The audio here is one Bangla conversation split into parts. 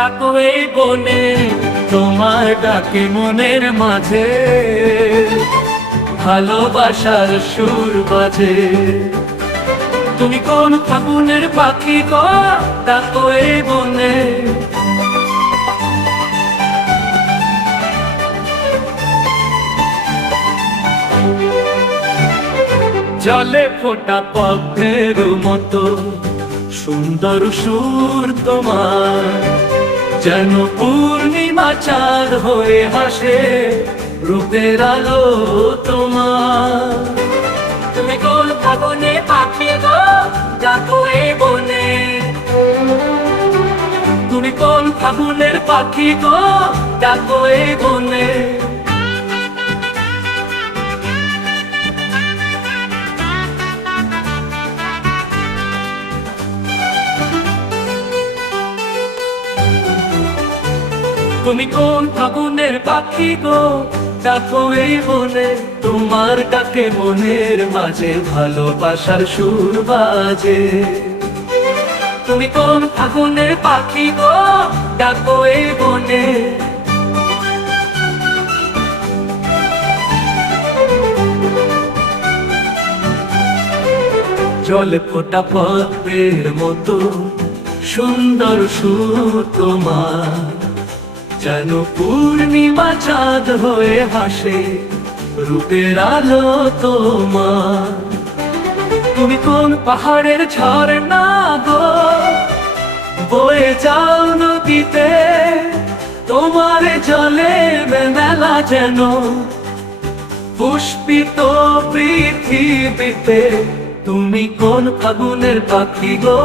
ডাকো এই বনে, তোমার ডাকে মনের মাঝে ভালোবাসার সুর বাজে। তুমি কোন ফাগুনের পাখি গো, ডাকো এই বনে। জলে ফোটা পদ্মের মতো সুন্দর সুর তোমার, যেন পূর্ণিমা চাঁদ হয়ে হাসে রূপের আলো তোমার। তুমি কোন ফাগুনে পাখি গো, ডাকো এই বনে। তুমি কোন ফাগুনের পাখি গো, ডাকো এই বনে। তুমি কোন ফাগুনের পাখি গো, ডাকো এই বনে। তোমার ডাকে মনের মাঝে ভালোবাসার সুর বাজে। তুমি কোন ফাগুনের পাখি গো, ডাকো এই বনে। জলে ফোটা পদ্মের মতো সুন্দর সুর তোমার, যেন পূর্ণিমা চাঁদ হয়ে হাসে রূপের আলো তোমার। তুমি কোন পাহাড়ের ঝর্ণা গো, বয়ে যাও নদীতে। তোমার জলে মেলা যেন পুষ্পিত পৃথিবীতে। তুমি কোন ফাগুনের পাখি গো,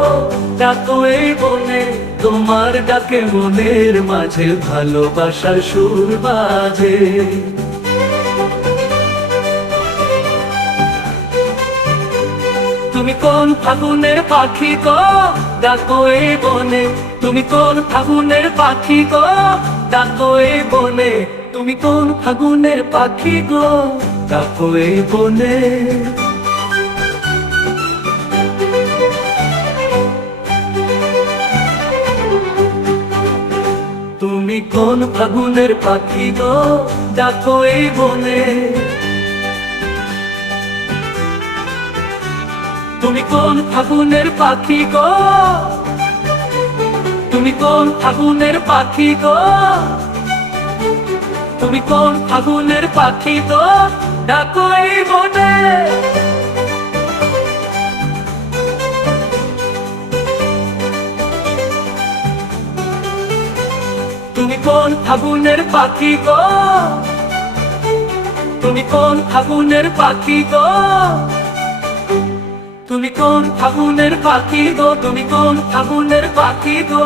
ডাকো এই বনে। তোমার ডাকে মনের মাঝে ভালোবাসার সুর বাজে। তুমি কোন ফাগুনের পাখি গো, ডাকো এই বনে। তুমি কোন ফাগুনের পাখি গো, ডাকো এই বনে। তুমি কোন ফাগুনের পাখি গো, ডাকো এই বনে। তুমি কোন ফাগুনের পাখি গো, ডাকো এই বনে। তুমি কোন ফাগুনের পাখি গো, তুমি কোন ফাগুনের পাখি গো। তুমি কোন ফাগুনের পাখি গো, ডাকো এই বনে। তুমি কোন ফাগুনের পাখি গো, তুমি কোন ফাগুনের পাখি গো। তুমি কোন ফাগুনের পাখি গো, তুমি কোন ফাগুনের পাখি গো।